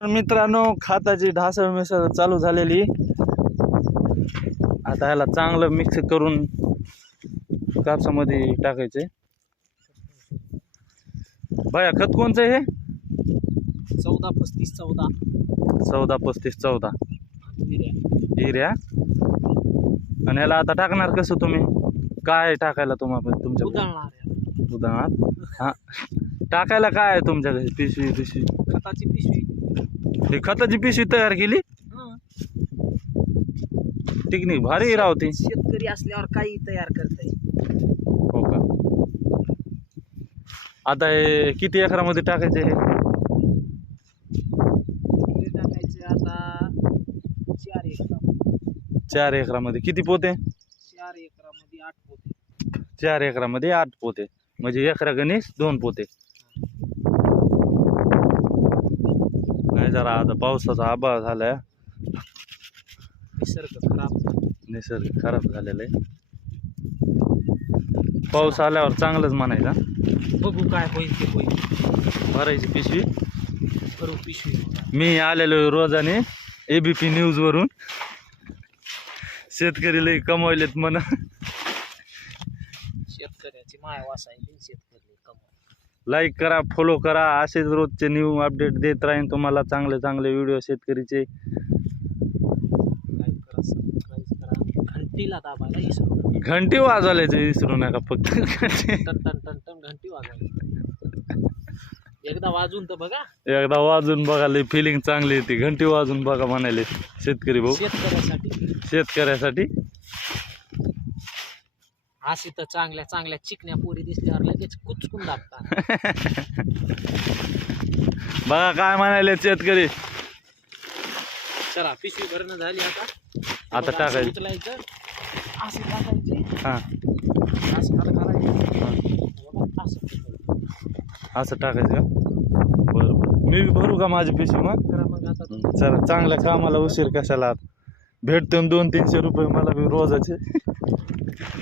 तर मित्रांनो खताची ढासळ मिसळ चालू झालेली. आता ह्याला चांगलं मिक्स करून कापसामध्ये टाकायचे. बाया खत कोणचं हे? चौदा पस्तीस चौदा. चौदा पस्तीस चौदा. हिऱ्या. आणि ह्याला आता टाकणार कसं तुम्ही? काय टाकायला तुम्हाला तुमच्या. उदाहरणार्थ हा. टाकायला काय आहे तुमच्या घरी? पिशवी पिशवी. खताची पिशवी. ही खताची पिशवी तयार केली? हं. टिकनिक भारी राहते शेतकरी असल्यावर काही तयार करता हो का? आता हे किती एकरामध्ये टाकायचे हे? हे टाकायचे आता चार एकर. चार एकरामध्ये. किती पोते? चार एकरामध्ये आठ पोते. चार एकरामध्ये आठ पोते. म्हणजे एकरा गणेश दोन पोते. नाही जरा आता पावसाचा आभाळ झालाय. निसर्ग खराब. निसर्ग खराब झालेला आहे. पाऊस आल्यावर चांगलंच म्हणायचा बघू काय होईल ते होईल. भरायची पिशवी. करू पिशवी. मी आलेलो रोजाने एबीपी न्यूज वरून. शेतकरी लई कमवलेत म्हणा. शेतकऱ्याची माय वासायली शेतकरी. लाईक करा फॉलो करा. असेच रोजचे न्यू अपडेट देत राहीन तुम्हाला चांगले चांगले व्हिडिओ शेतकरीचे. घंटीला दाबायला विसरू नका. घंटी वाजवायचे विसरू नका फक्त. टन टन टन टन घंटी एकदा वाजून तर बघा. एकदा वाजून बघा लई फिलिंग चांगली येते. घंटी वाजून बघा म्हणाले शेतकरी भाऊ. शेतकऱ्यासाठी. शेतकऱ्यासाठी. अशी तर चांगल्या चांगल्या चिकण्या पोरी दिसल्यावर लगेच कुचकून लागतात बघा काय म्हणाले शेतकरी चला पिशवी भरणं झाली आता आता असं टाकायची. उचलायचं असं टाकायचे हां असं खाली. हां. बघा, असं. असं टाकायचं का बरं बरं मी बी भरू का माझी पिशवी मग करा मग आता तुम्ही. चला चांगल्या कामाला उशीर कशाला भेटतो दोन तीनशे रुपये मला बी रोजाचे